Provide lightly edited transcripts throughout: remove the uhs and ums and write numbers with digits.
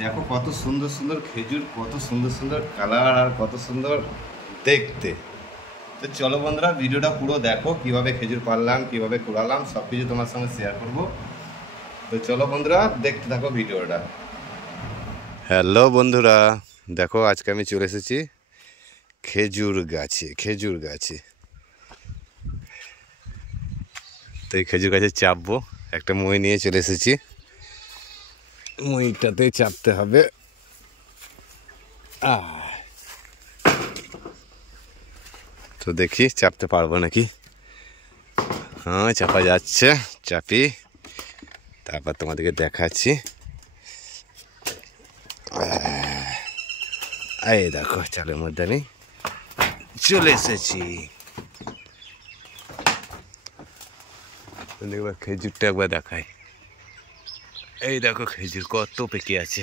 দেখো কত সুন্দর সুন্দর খেজুর, কত সুন্দর সুন্দর কালার আর কত সুন্দর দেখতে। তো চলো বন্ধুরা, ভিডিওটা পুরো দেখো, কিভাবে খেজুর পারলাম, কিভাবে কুড়ালাম, সব কিছু তোমার সঙ্গে শেয়ার করব। তো চলো বন্ধুরা, দেখতে থাকো ভিডিওটা। হ্যালো বন্ধুরা, দেখো আজকে আমি চলে এসেছি খেজুর গাছে। তো এই খেজুর গাছে চাপবো, একটা মই নিয়ে চলে এসেছি। মইটাতে চাপতে হবে। তো দেখি চাপতে পারবো নাকি। হ্যাঁ, চাপা যাচ্ছে, চাপি, তারপর তোমাদেরকে দেখাচ্ছি। এই দেখো, চালের মধ্যে আমি চলে এসেছি। একবার খেজুরটা একবার দেখাই। এই দেখো খেজুর কত পেকে আছে।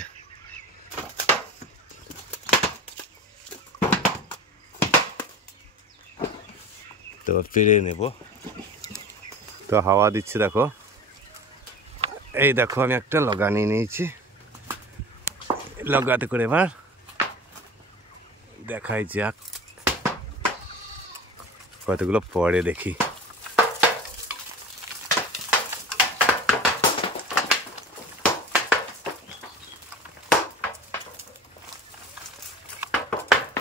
তো পেরে নেব। তো হাওয়া দিচ্ছে দেখো। এই দেখো আমি একটা লগা নিয়ে নিয়েছি। লগাতে করে এবার দেখাই যাক কতগুলো পরে দেখি।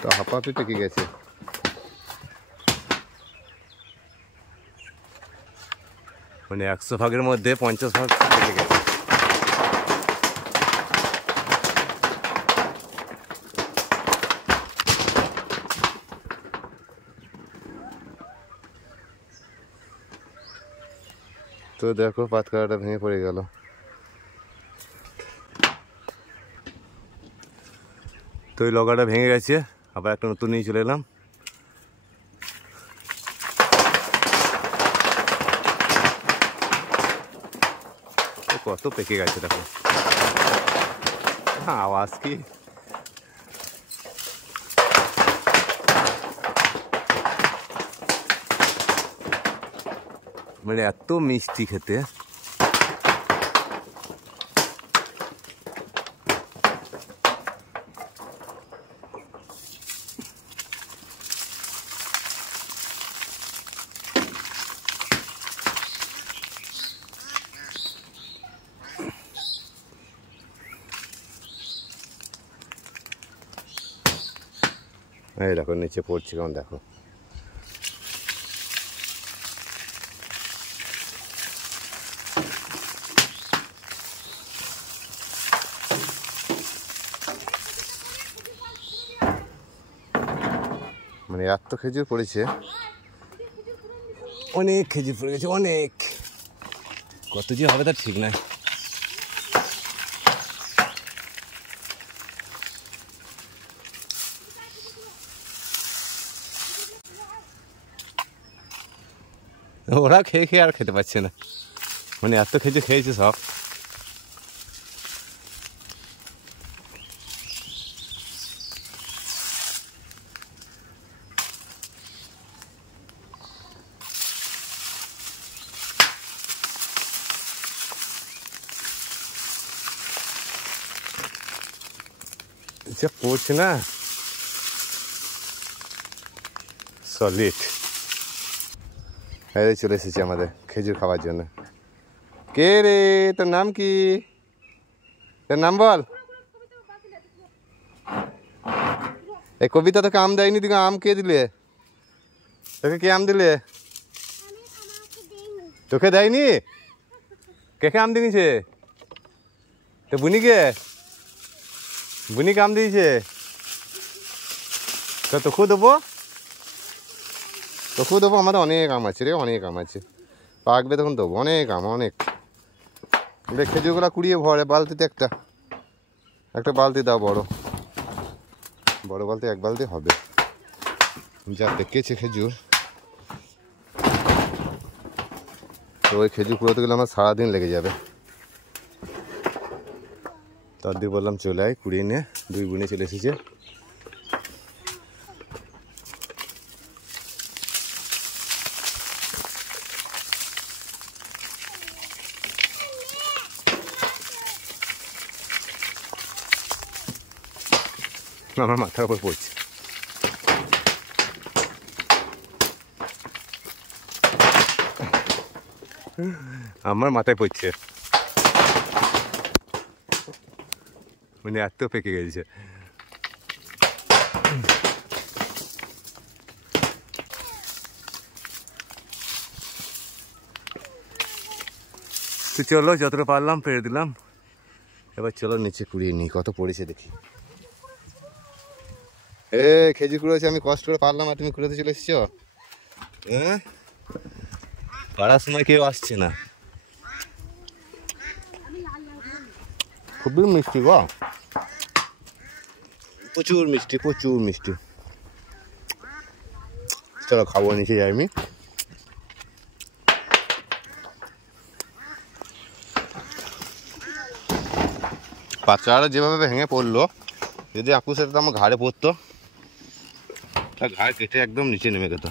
তো হাঁপাতে পেকে গেছে। মানে 100 ভাগের মধ্যে 50 ভাগ পেকে গেছে। তো দেখো পাতকাটা ভেঙে পড়ে গেল। তো ওই লগাটা ভেঙে গেছে, আবার একটা নতুন নিয়ে চলে এলাম। কত পেকে গেছে দেখো। আওয়াজ কি! মানে এত মিষ্টি খেতে। এই দেখো নিচে পড়ছে কেমন দেখো। মানে এত খেজুর পড়েছে, অনেক খেজুর পড়ে গেছে, অনেক। কত যে হবে তার ঠিক নাই। ওরা খেয়ে খেয়ে আর খেতে পারছে না, মানে এত খেজুর খেয়েছে সব। যা পড়ছে না, সলিড। এই চলে এসেছি আমাদের খেজুর খাওয়ার জন্য। কে রে, তোর নাম কি? তোর নাম বল। এই কবিতা তোকে আম দেয়নি, তুই আম কে দিলে? তোকে কে আম দিলে? তোকে দেয়নি? কে কে আম দিয়েছে? তো বুনিকে আম দিয়েছে। তো তোকেও দেবো, আমাদের অনেক আম আছে রে, অনেক আম আছে। পাকবে তখন দেবো, অনেক আম, অনেক। খেজুরগুলো কুড়িয়ে ভরে বালতিতে, একটা বালতি দাও, বড় বালতি, এক বালতি হবে। যা পেকেছে খেজুর, তো ওই খেজুর কুড়োতে গেলে আমার সারাদিন লেগে যাবে। তার দিয়ে বললাম চলে আয়, কুড়িয়ে নিয়ে। দুই বোনে চলে এসেছে। আমার মাথার উপর পড়ছে। আমার মাথায় পড়ছে, মানে এত পেকে গেছে। তো চলো, যতটা পারলাম পেরে দিলাম। এবার চলো নিচে কুড়িয়ে নিই, কত পড়েছে দেখি। খেজুর কুড়িয়েছে, আমি কষ্ট করে পারলাম আর তুমি কুড়াতে চলে এসছো। হ্যাঁ, পাড়ার সময় কেউ আসছে না। খুবই মিষ্টি গো, প্রচুর মিষ্টি, প্রচুর মিষ্টি। চলো খাবো, নিচে যাই আমি। বাচ্চারা যেভাবে ভেঙে পড়লো, যদি আপুর সাথে আমার ঘাড়ে পড়তো, তা ঘাড় কেটে একদম নিচে নেমে যেত।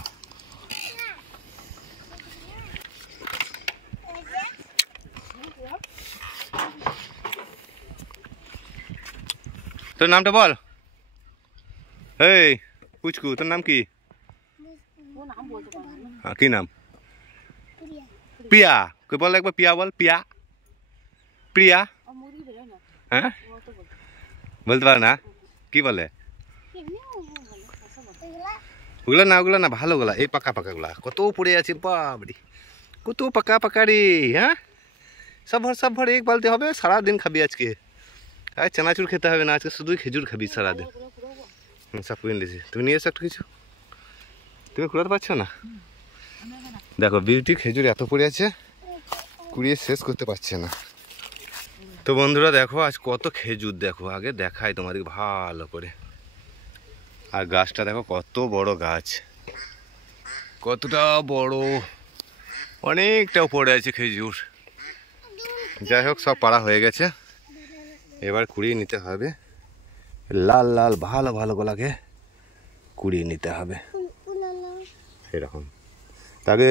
তোর নামটা বল। এই পুচকু, তোর নাম কি? কি নাম? প্রিয়া। কই বল একবার, প্রিয়া বল। প্রিয়া, প্রিয়া। হ্যাঁ, বলতে পারে না, কি বলে? ওগুলা না, ওগুলা না, ভালো গুলা, এই পাকা পাকা গুলা। কত পড়ে আছে বাবরি, কত পাকা পাকা রে। হ্যাঁ, সব ভর এক বালতি হবে, সারাদিন খাবি আজকে। আর চানাচুর খেতে হবে না আজকে, শুধুই খেজুর খাবি সারাদিন। সব কিনে নিয়েছি, তুমি নিয়ে এসো একটু কিছু। তুমি কুড়াতে পারছো না? দেখো বিউটি খেজুর এত পড়ে আছে, কুড়িয়ে শেষ করতে পারছে না। তো বন্ধুরা দেখো আজ কত খেজুর, দেখো আগে দেখাই তোমাদের ভালো করে। আর গাছটা দেখো কত বড় গাছ, কতটা বড়, অনেকটাও পড়ে আছে খেজুর। যাই হোক, সব পাড়া হয়ে গেছে, এবার কুড়িয়ে নিতে হবে। লাল লাল ভালো ভালো গোলাকে কুড়িয়ে নিতে হবে এরকম। তাকে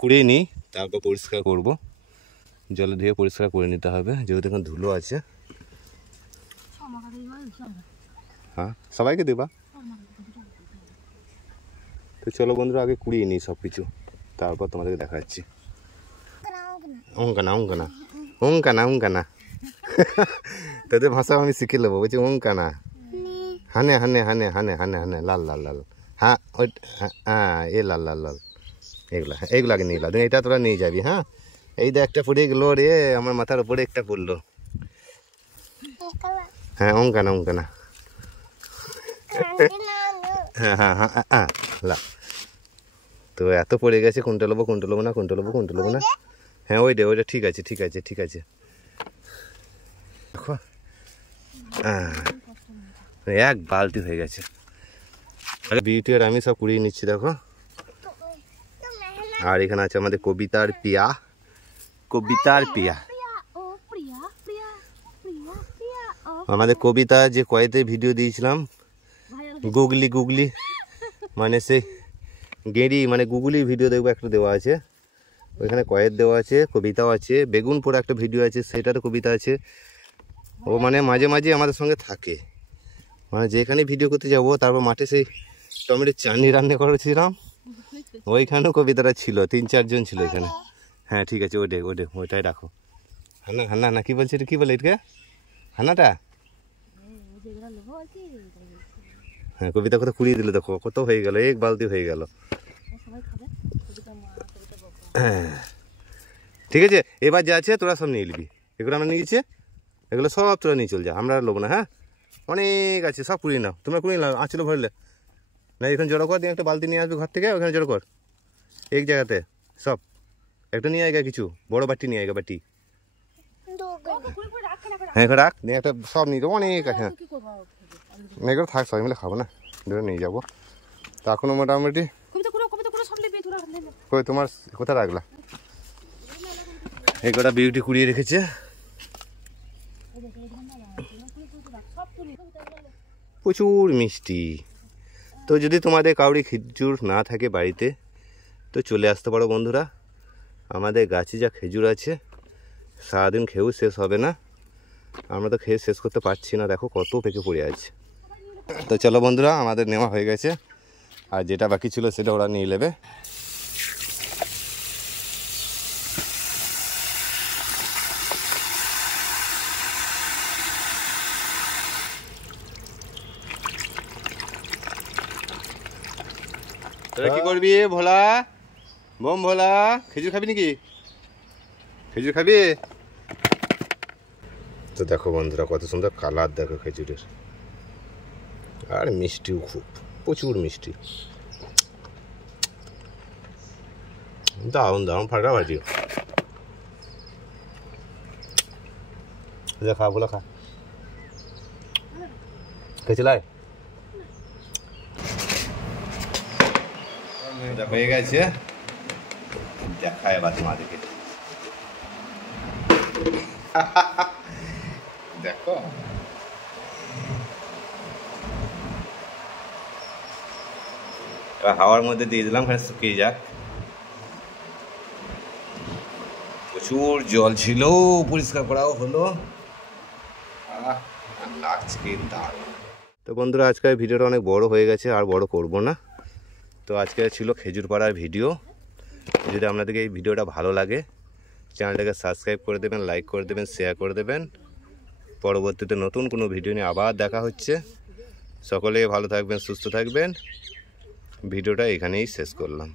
কুড়িয়ে নিই, তারপর পরিষ্কার করব, জলে ধুয়ে পরিষ্কার করে নিতে হবে, যেহেতু এখন ধুলো আছে। হ্যাঁ, সবাইকে দেবা। তো চলো বন্ধুরা, আগে কুড়িয়ে নিই সব কিছু, তারপর তোমাদেরকে দেখাচ্ছি। অঙ্কানা অঙ্কানা অঙ্কানা অঙ্কানা তোদের ভাষা আমি শিখে নেবো, বলছি অঙ্কানা। হানে হানে হানে হানে হানে হানে লাল লাল লাল। হ্যাঁ ওই, হ্যাঁ এ লাল লাল লাল, এগুলাকে নিয়ে লাল, এটা তোরা নিয়ে যাবি। হ্যাঁ, এই দেখ একটা পড়ে গেলো রে, আমার মাথার উপরে একটা পড়লো। হ্যাঁ অঙ্কানা অঙ্কানা, হ্যাঁ হ্যাঁ হ্যাঁ হ্যাঁ লা। তো এত পড়ে গেছে, কোনটা লোবো কোনটা লোবো না, কোনটা লোবো কোনটা লোবো না। হ্যাঁ ওইটা ওইটা, ঠিক আছে ঠিক আছে ঠিক আছে। দেখো এক বালতি হয়ে গেছে। বিউটি আর আমি সব কুড়িয়ে নিচ্ছি দেখো। আর এখানে আছে আমাদের কবিতার পিয়া, কবিতার পিয়া। আমাদের কবিতা যে কয়েতে ভিডিও দিয়েছিলাম, গুগলি গুগলি মানে সেই গেঁড়ি মানে গুগলি ভিডিও দেখবো, একটা দেওয়া আছে ওইখানে, কয়েদ দেওয়া আছে, কবিতাও আছে। বেগুন পোড়া একটা ভিডিও আছে, সেটারও কবিতা আছে। ও মানে মাঝে মাঝে আমাদের সঙ্গে থাকে, মানে যেখানে ভিডিও করতে যাবো, তারপর মাঠে সেই টমেটো চাটনি রান্না করেছিলাম, ওইখানেও কবিতাটা ছিল, 3-4 জন ছিল এখানে। হ্যাঁ ঠিক আছে, ওইটাই রাখো। হান্না হান্না না, কি বলছে এটা, কি বলে এটাকে, হান্নাটা? হ্যাঁ, কবিতা কত কুড়িয়ে দিল দেখো, কত হয়ে গেল, এক বালতি হয়ে গেল। হ্যাঁ ঠিক আছে, এবার যা আছে তোরা সব নিয়ে নিবি। এগুলো আমরা নিয়েছি, এগুলো সব তোরা নিয়ে চল যা, আমরা আর লোবো না। হ্যাঁ, অনেক আছে, সব কুড়িয়ে নাও, তোমরা কুড়িয়ে নাও, আঁচলো ভরলে না, এখানে জড়ো কর, দিয়ে একটা বালতি নিয়ে আসবে ঘর থেকে, ওখানে জড়ো কর এক জায়গাতে সব। একটা নিয়ে আয়গা, কিছু বড় বাটি নিয়ে আয়গা, বাটি। হ্যাঁ এখানে রাখ, নিয়ে একটা সব নিয়ে যাবো, অনেক আছে। হ্যাঁ এগুলো থাক, সবাই মিলে খাবো না, ধরে নিয়ে যাবো। তা এখনো মোটামুটি কই তোমার কোথায় রাখলা? এই কটা বিউটি কুড়িয়ে রেখেছে। প্রচুর মিষ্টি। তো যদি তোমাদের কাউরি খেজুর না থাকে বাড়িতে, তো চলে আসতে পারো বন্ধুরা, আমাদের গাছে যা খেজুর আছে সারাদিন খেয়েও শেষ হবে না। আমরা তো খেয়ে শেষ করতে পারছি না, দেখো কত পেকে পড়ে আছে। তো চলো বন্ধুরা, আমাদের নেওয়া হয়ে গেছে, আর যেটা বাকি ছিল সেটা ওরা নিয়ে নেবে। তোরা কি করবি ভোলা? বোম ভোলা, খেজুর খাবি নাকি? খেজুর খাবি? তো দেখো বন্ধুরা, কত সুন্দর কালার দেখো খেজুরের, আর মিষ্টিও খুব, প্রচুর মিষ্টি। দারুণ দারুণ ফাটাফাটি। খা বলে খা, খেয়েছিলাই হয়ে গেছে। দেখা এবার তোমাদেরকে দেখো, এবার হাওয়ার মধ্যে দিয়ে দিলাম, শুকিয়ে যাক। প্রচুর জল ছিল, পরিষ্কার করাও হলো, লাগছে দারুণ। তো বন্ধুরা, আজকের ভিডিওটা অনেক বড় হয়ে গেছে, আর বড় করব না। তো আজকে ছিল খেজুর পাড়ার ভিডিও। যদি আপনাদেরকে এই ভিডিওটা ভালো লাগে, চ্যানেলটাকে সাবস্ক্রাইব করে দেবেন, লাইক করে দেবেন, শেয়ার করে দেবেন। পরবর্তীতে নতুন কোনো ভিডিও নিয়ে আবার দেখা হচ্ছে। সকলেই ভালো থাকবেন, সুস্থ থাকবেন। ভিডিওটা এখানেই শেষ করলাম।